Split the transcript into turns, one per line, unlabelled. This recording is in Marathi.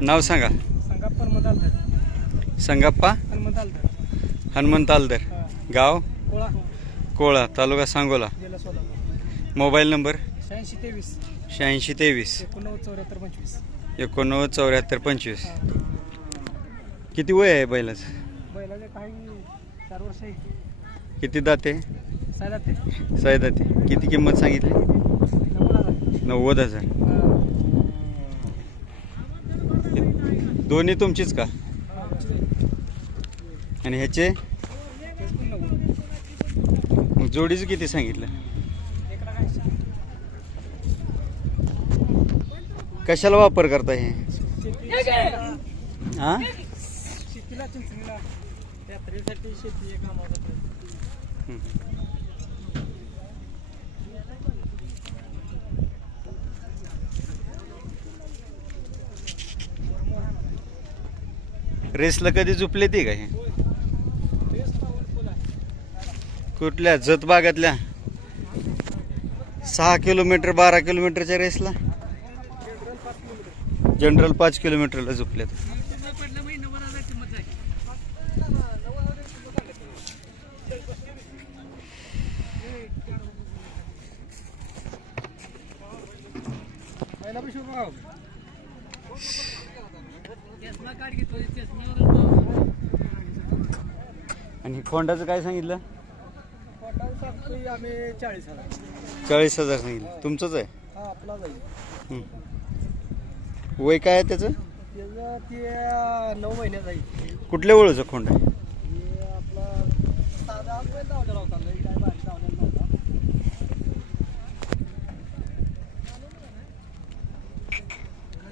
नाव सांगा. संगप्पा हनुमंत आलदर गाव?
कोळा.
कोळा तालुका सांगोला.
जिल्हा सोलापूर.
Mobile number?
शहाऐंशी तेवीस.
शहाऐंशी तेवीस.
एकोणनव्वद चौऱ्याहत्तर पंचवीस.
एकोणनव्वद चौऱ्याहत्तर पंचवीस. किती वय आहे बैलाचं?
बैलाचे काही चार वर्ष आहे.
किती दाते?
ते
साई दाते. किती किंमत सांगितली?
नव्वद हजार.
नव्वद हजार. दोन्ही तुमचीच का? आणि ह्याचे? जोडीचं किती सांगितलं? कशाला वापर करता हे? हा?
शेतीला
रेसला कधी झुपले ती काय हे? कुठल्या? जतबागातल्या सहा किलोमीटर बारा किलोमीटरच्या रेसला? जनरल पाच किलोमीटरला झुपल्यात
पहिला
आणि खोंडाचं काय सांगितलं?
आम्ही चाळीस हजार
चाळीस हजार सांगितलं. तुमचंच आहे?
हा आपला
हं. वय काय आहे त्याचं?
ते नऊ महिन्यात
कुठल्या वळूचं खोंड आहे?